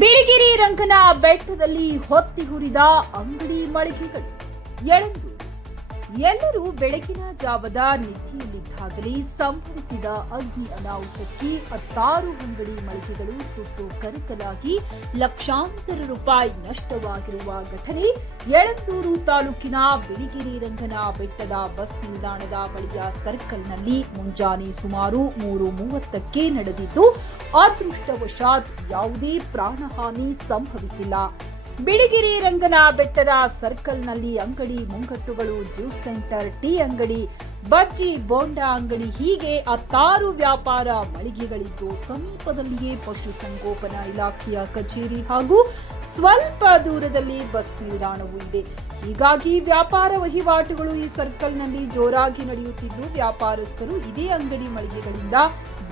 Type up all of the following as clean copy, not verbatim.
ಬಿಳಿಗಿರಿ ರಂಗನ ಬೆಟ್ಟದಲ್ಲಿ ಹೊತ್ತಿಗುರಿದ ಅಂಗಡಿ ಮಳಿಗೆಗಳು ಎಳೆದು ಎಲ್ಲರೂ ಬೆಳಗಿನ ಜಾವದ ನಿದ್ದೆಯಲ್ಲಿದ್ದಾಗಲೇ ಸಂಭವಿಸಿದ ಅಗ್ನಿ ಅನಾಹುತಕ್ಕೆ 16 ಅಂಗಡಿ ಮಳಿಗೆಗಳು ಸುಟ್ಟು ಕರಕಲಾಗಿ ಲಕ್ಷಾಂತರ ರೂಪಾಯಿ ನಷ್ಟವಾಗಿರುವ ಘಟನೆ ಯಳಂದೂರು ತಾಲೂಕಿನ ಬಿಳಿಗಿರಿ ರಂಗನ ಬೆಟ್ಟದ ಬಸ್ ನಿಲ್ದಾಣದ ಬಳಿಯ ಸರ್ಕಲ್ನಲ್ಲಿ ಮುಂಜಾನೆ ಸುಮಾರು 3:30ಕ್ಕೆ ನಡೆದಿದ್ದು ಅದೃಷ್ಟವಶಾತ್ ಯಾವುದೇ ಪ್ರಾಣಹಾನಿ ಸಂಭವಿಸಿಲ್ಲ. ಬಿಳಿಗಿರಿ ರಂಗನ ಬೆಟ್ಟದ ಸರ್ಕಲ್ನಲ್ಲಿ ಅಂಗಡಿ ಮುಂಗಟ್ಟುಗಳು, ಜ್ಯೂಸ್ ಸೆಂಟರ್, ಟೀ ಅಂಗಡಿ, ಬಜ್ಜಿ ಬೋಂಡಾ ಅಂಗಡಿ ಹೀಗೆ 16 ವ್ಯಾಪಾರ ಮಳಿಗೆಗಳಿದ್ದು ಸಮೀಪದಲ್ಲಿಯೇ ಪಶುಸಂಗೋಪನಾ ಇಲಾಖೆಯ ಕಚೇರಿ ಹಾಗೂ ಸ್ವಲ್ಪ ದೂರದಲ್ಲಿ ಬಸ್ ನಿಲ್ದಾಣವೂ ಇದೆ. ಹೀಗಾಗಿ ವ್ಯಾಪಾರ ವಹಿವಾಟುಗಳು ಈ ಸರ್ಕಲ್ನಲ್ಲಿ ಜೋರಾಗಿ ನಡೆಯುತ್ತಿದ್ದು ವ್ಯಾಪಾರಸ್ಥರು ಇದೇ ಅಂಗಡಿ ಮಳಿಗೆಗಳಿಂದ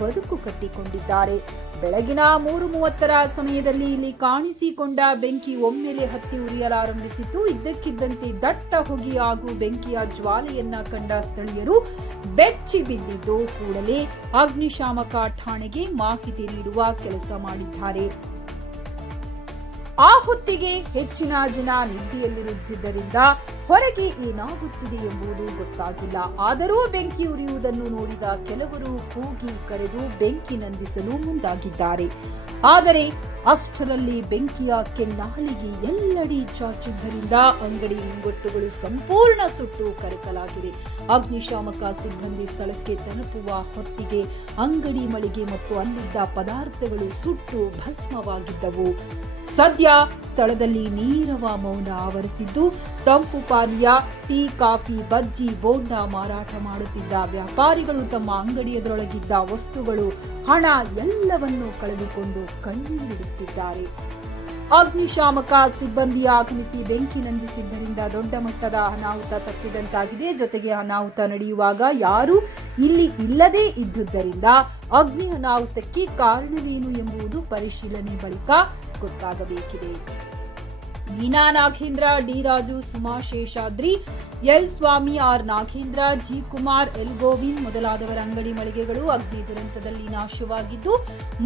ಬದುಕು ಕಟ್ಟಿಕೊಂಡಿದ್ದಾರೆ. ಬೆಳಗಿನ 3:30ರ ಸಮಯದಲ್ಲಿ ಇಲ್ಲಿ ಕಾಣಿಸಿಕೊಂಡ ಬೆಂಕಿ ಒಮ್ಮೆಲೆ ಹತ್ತಿ ಉರಿಯಲಾರಂಭಿಸಿತು. ಇದ್ದಕ್ಕಿದ್ದಂತೆ ದಟ್ಟ ಹೊಗೆ ಹಾಗೂ ಬೆಂಕಿಯ ಜ್ವಾಲೆಯನ್ನ ಕಂಡ ಸ್ಥಳೀಯರು ಬೆಚ್ಚಿ ಬಿದ್ದಿದ್ದು ಕೂಡಲೇ ಅಗ್ನಿಶಾಮಕ ಠಾಣೆಗೆ ಮಾಹಿತಿ ನೀಡುವ ಕೆಲಸ ಮಾಡಿದ್ದಾರೆ. ಆ ಹೊತ್ತಿಗೆ ಹೆಚ್ಚಿನ ಜನ ನಿದ್ದೆಯಲ್ಲಿರುತ್ತಿದ್ದರಿಂದ ಹೊರಗೆ ಏನಾಗುತ್ತಿದೆ ಎಂಬುದು ಗೊತ್ತಾಗಿಲ್ಲ. ಆದರೂ ಬೆಂಕಿ ಉರಿಯುವುದನ್ನು ನೋಡಿದ ಕೆಲವರು ಕೂಗಿ ಕರೆದು ಬೆಂಕಿ ನಂದಿಸಲು ಮುಂದಾಗಿದ್ದಾರೆ. ಆದರೆ ಅಷ್ಟರಲ್ಲಿ ಬೆಂಕಿಯ ಕೆನ್ನಾಲಿಗೆ ಎಲ್ಲೆಡೆ ಚಾಚಿದ್ದರಿಂದ ಅಂಗಡಿ ಮುಂಗಟ್ಟುಗಳು ಸಂಪೂರ್ಣ ಸುಟ್ಟು ಕರಕಲಾಗಿದೆ. ಅಗ್ನಿಶಾಮಕ ಸಿಬ್ಬಂದಿ ಸ್ಥಳಕ್ಕೆ ತಲುಪುವ ಹೊತ್ತಿಗೆ ಅಂಗಡಿ ಮಳಿಗೆ ಮತ್ತು ಅಲ್ಲಿದ್ದ ಪದಾರ್ಥಗಳು ಸುಟ್ಟು ಭಸ್ಮವಾಗಿದ್ದವು. ಸದ್ಯ ಸ್ಥಳದಲ್ಲಿ ನೀರವ ಮೌನ ಆವರಿಸಿದ್ದು ತಂಪು ಪಾನೀಯ, ಟೀ, ಕಾಫಿ, ಬಜ್ಜಿ, ಬೋಂಡಾ ಮಾರಾಟ ಮಾಡುತ್ತಿದ್ದ ವ್ಯಾಪಾರಿಗಳು ತಮ್ಮ ಅಂಗಡಿಯದರೊಳಗಿದ್ದ ವಸ್ತುಗಳು, ಹಣ ಎಲ್ಲವನ್ನೂ ಕಳೆದುಕೊಂಡು ಕಣ್ಣೀರಿಡುತ್ತಿದ್ದಾರೆ. ಅಗ್ನಿಶಾಮಕ ಸಿಬ್ಬಂದಿ ಆಗಮಿಸಿ ಬೆಂಕಿ ನಂದಿಸಿದ್ದರಿಂದ ದೊಡ್ಡ ಮಟ್ಟದ ಅನಾಹುತ ತಪ್ಪಿದಂತಾಗಿದೆ. ಜೊತೆಗೆ ಅನಾಹುತ ನಡೆಯುವಾಗ ಯಾರೂ ಇಲ್ಲಿ ಇಲ್ಲದೇ ಇದ್ದುದರಿಂದ ಅಗ್ನಿ ಅನಾಹುತಕ್ಕೆ ಕಾರಣವೇನು ಎಂಬುದು ಪರಿಶೀಲನೆ ಬಳಿಕ ಗೊತ್ತಾಗಬೇಕಿದೆ. Meena Nagendra, D Raju, Suma Sheshadri, L Swamy, R Nagendra, G Kumar, L Govind ಮೊದಲಾದವರ ಅಂಗಡಿ ಮಳಿಗೆಗಳು ಅಗ್ನಿ ದುರಂತದಲ್ಲಿ ನಾಶವಾಗಿದ್ದು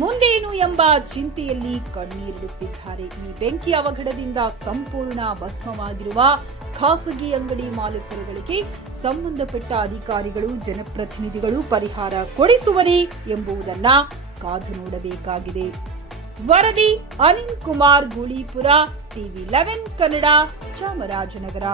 ಮುಂದೇನು ಎಂಬ ಚಿಂತೆಯಲ್ಲಿ ಕಣ್ಣೀರಿಡುತ್ತಿದ್ದಾರೆ. ಈ ಬೆಂಕಿ ಅವಘಡದಿಂದ ಸಂಪೂರ್ಣ ಭಸ್ಮವಾಗಿರುವ ಖಾಸಗಿ ಅಂಗಡಿ ಮಾಲೀಕರುಗಳಿಗೆ ಸಂಬಂಧಪಟ್ಟ ಅಧಿಕಾರಿಗಳು, ಜನಪ್ರತಿನಿಧಿಗಳು ಪರಿಹಾರ ಕೊಡಿಸುವರೇ ಎಂಬುದನ್ನ ಕಾದು ನೋಡಬೇಕಾಗಿದೆ. ವರದಿ ಅನಿಲ್ ಕುಮಾರ್, ಗೂಳಿಪುರ, ಟಿವಿ 11 ಕನ್ನಡ, ಚಾಮರಾಜನಗರ.